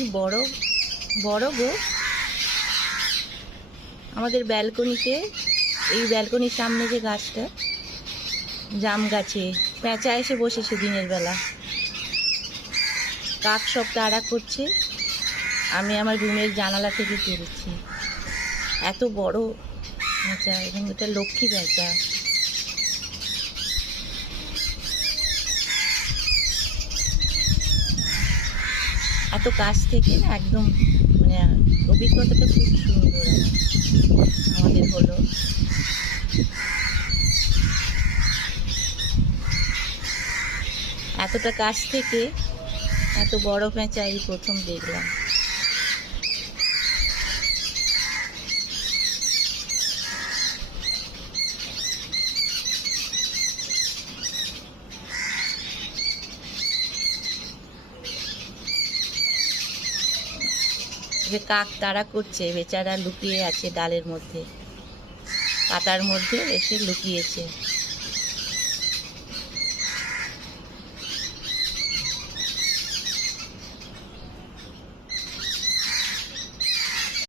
কি বড় বড় গো। আমাদের ব্যালকনিতে, এই ব্যালকনির সামনে যে গাছটা, জাম গাছে পেঁচা এসে বসেছে দিনের বেলা। কাক সব তাড়া করছে, আমি আমার রুমের জানালা থেকে তুলছি। এত বড় পেঁচা, এবং এটা লক্ষ্মী পেঁচা। এত কাছ থেকে না একদম মানে অভিজ্ঞতাটা খুব সুন্দর আমাদের হলো। এতটা কাছ থেকে এত বড় পেঁচা এই প্রথম দেখলাম। যে কাক তাড়া করছে, বেচারা লুকিয়ে আছে ডালের মধ্যে, পাতার মধ্যে এসে লুকিয়েছে।